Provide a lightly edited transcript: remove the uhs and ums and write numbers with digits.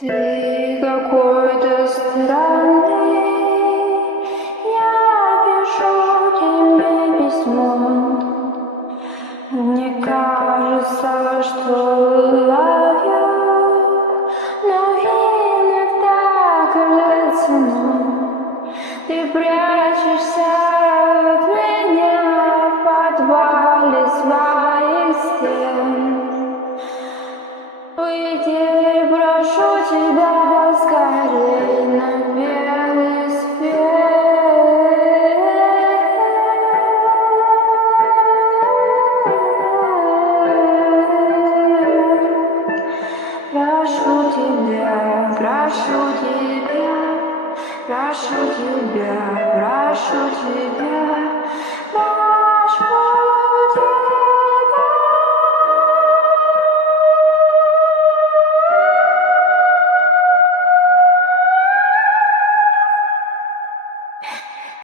Ты какой-то странный, я пишу тебе письмо. Мне кажется, что love you, но иногда кажется, ты прячешься от меня в подвале своих стен. Выйди, прошу тебя, скорей на белый свет. Прошу тебя, прошу тебя, прошу тебя, прошу тебя.